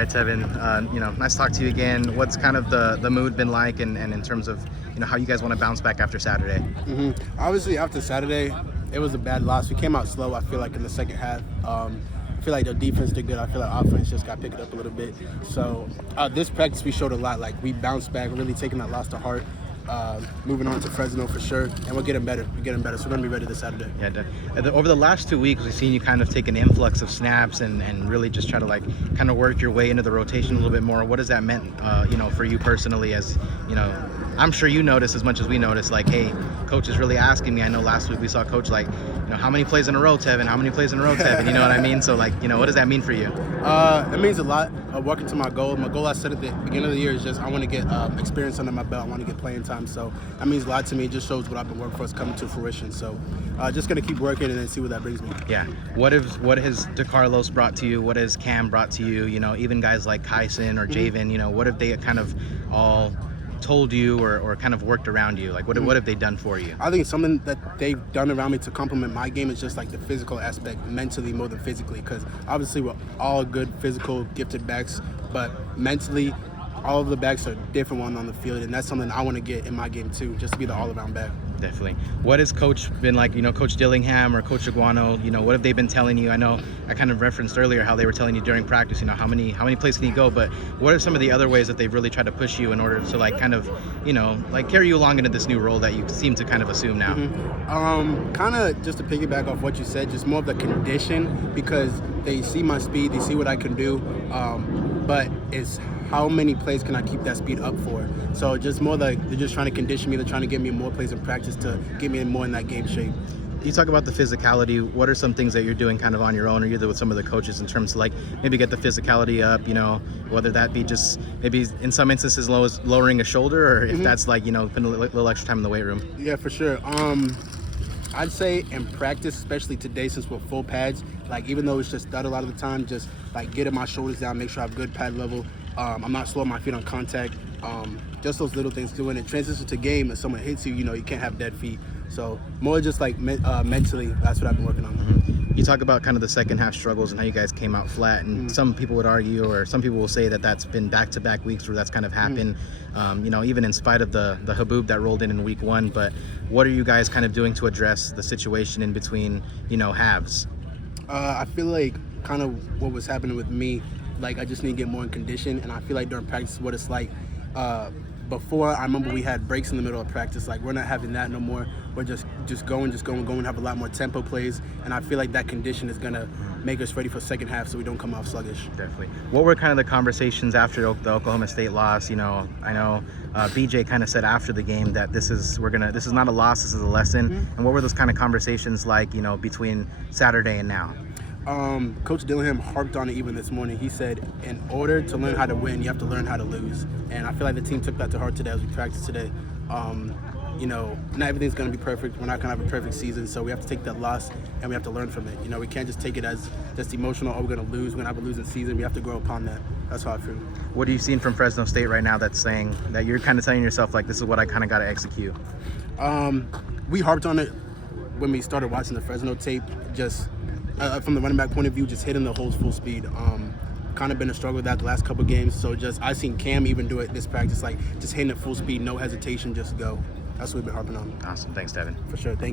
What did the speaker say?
right, Tevin. Nice to talk to you again. What's kind of the mood been like, and in terms of how you guys want to bounce back after Saturday? Obviously, after Saturday, it was a bad loss. We came out slow, I feel like, in the second half. I feel like the defense did good. I feel like offense just got picked up a little bit. So this practice, we showed a lot. Like, we bounced back, really taking that loss to heart. Moving on to Fresno for sure, and we're getting better. So we're going to be ready this Saturday. Yeah. Over the last 2 weeks, we've seen you kind of take an influx of snaps and really just try to kind of work your way into the rotation a little bit more. What has that meant, for you personally? As I'm sure you notice as much as we notice. Like, hey, coach is really asking me. I know last week we saw coach how many plays in a row, Tevin? How many plays in a row, Tevin? You know what I mean? So what does that mean for you? It means a lot. Working to my goal. My goal, I said at the beginning of the year, is just I want to get experience under my belt. I want to get playing time. So that means a lot to me. It just shows what I've been working for is coming to fruition. So just going to keep working and then see where that brings me. Yeah. What has DeCarlos brought to you? What has Cam brought to you? Even guys like Kyson or Javen, what have they kind of all told you or kind of worked around you? What have they done for you? I think something that they've done around me to complement my game is just the physical aspect, mentally more than physically, because obviously we're all good physical gifted backs, but mentally all of the backs are different one on the field, and that's something I want to get in my game too, just to be the all-around back. Definitely. What has coach been like, Coach Dillingham or Coach Aguano, what have they been telling you? I know I kind of referenced earlier how they were telling you during practice, how many plays can you go, but what are some of the other ways that they've really tried to push you in order to carry you along into this new role that you seem to kind of assume now? Kind of just to piggyback off what you said, just more of the condition, because they see my speed, they see what I can do, but it's how many plays can I keep that speed up for? So just more they're just trying to condition me. They're trying to get me more plays in practice to get me more in that game shape. You talk about the physicality. What are some things that you're doing kind of on your own or either with some of the coaches in terms of maybe get the physicality up, whether that be just maybe in some instances lowering a shoulder or if that's putting a little extra time in the weight room? Yeah, for sure. I'd say in practice, especially today since we're full pads, even though it's just done a lot of the time, just getting my shoulders down, make sure I have good pad level. I'm not slowing my feet on contact. Just those little things too. When it transitions to game and someone hits you, you can't have dead feet. So more just mentally, that's what I've been working on. You talk about kind of the second half struggles and how you guys came out flat, and some people would argue, or some people will say that that's been back-to-back weeks where that's kind of happened, even in spite of the haboob that rolled in week 1. But what are you guys kind of doing to address the situation in between, halves? I feel like kind of what was happening with me, I just need to get more in condition, and I feel like during practice what it's like. Before, I remember we had breaks in the middle of practice. We're not having that no more. We're just going, have a lot more tempo plays, and I feel like that condition is going to make us ready for second half so we don't come off sluggish. Definitely. What were kind of the conversations after the Oklahoma State loss? I know BJ kind of said after the game that this is not a loss, this is a lesson. And what were those kind of conversations like, between Saturday and now? Coach Dillingham harped on it even this morning. He said, in order to learn how to win, you have to learn how to lose. And I feel like the team took that to heart today as we practiced today. Not everything's going to be perfect. We're not going to have a perfect season, so we have to take that loss and we have to learn from it. We can't just take it as just emotional, we're going to lose, we're going to have a losing season. We have to grow upon that. That's how I feel. What are you seeing from Fresno State right now that's saying that you're kind of telling yourself, this is what I kind of got to execute? We harped on it when we started watching the Fresno tape, just from the running back point of view, just hitting the holes full speed. Kind of been a struggle with that the last couple games. So I've seen Cam even do it this practice, just hitting it full speed, no hesitation, just go. That's what we've been harping on. Awesome. Thanks, Tevin. For sure. Thank you.